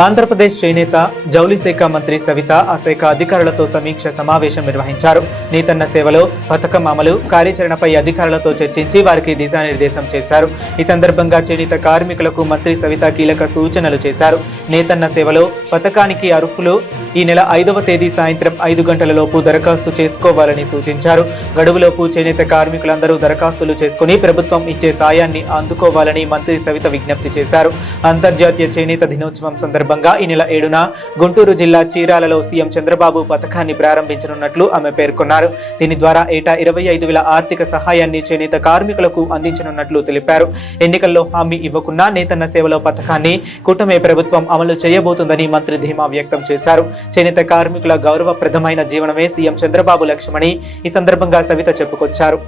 ఆంధ్రప్రదేశ్ చేనేత జౌళి శాఖ మంత్రి సవిత ఆ శాఖ అధికారులతో సమీక్ష సమావేశం నిర్వహించారు. నేతన్న సేవలో పథకం అమలు కార్యాచరణపై అధికారులతో చర్చించి వారికి దిశానిర్దేశం చేశారు. ఈ సందర్భంగా చేనేత కార్మికులకు మంత్రి సవిత కీలక సూచనలు చేశారు. నేతన్న సేవలో పథకానికి అర్హులు ఈ నెల 5వ తేదీ సాయంత్రం 5 గంటలలోపు దరఖాస్తు చేసుకోవాలని సూచించారు. గడువులోపు చేనేత కార్మికులందరూ దరఖాస్తులు చేసుకుని ప్రభుత్వం ఇచ్చే సాయాన్ని అందుకోవాలని మంత్రి సవిత విజ్ఞప్తి చేశారు. అంతర్జాతీయ చేనేత దినోత్సవం సందర్భంగా ఈ నెల 7న గుంటూరు జిల్లా చీరాలలో సీఎం చంద్రబాబు పథకాన్ని ప్రారంభించనున్నట్లు ఆమె పేర్కొన్నారు. దీని ద్వారా ఏటా 25,000 ఆర్థిక సహాయాన్ని చేనేత కార్మికులకు అందించనున్నట్లు తెలిపారు. ఎన్నికల్లో హామీ ఇవ్వకున్నా నేతన్న సేవలో పథకాన్ని కూటమి ప్రభుత్వం అమలు చేయబోతుందని మంత్రి ధీమా వ్యక్తం చేశారు. చేనేత కార్మికుల గౌరవప్రదమైన జీవనమే సీఎం చంద్రబాబు లక్ష్యమని ఈ సందర్భంగా సవిత చెప్పుకొచ్చారు.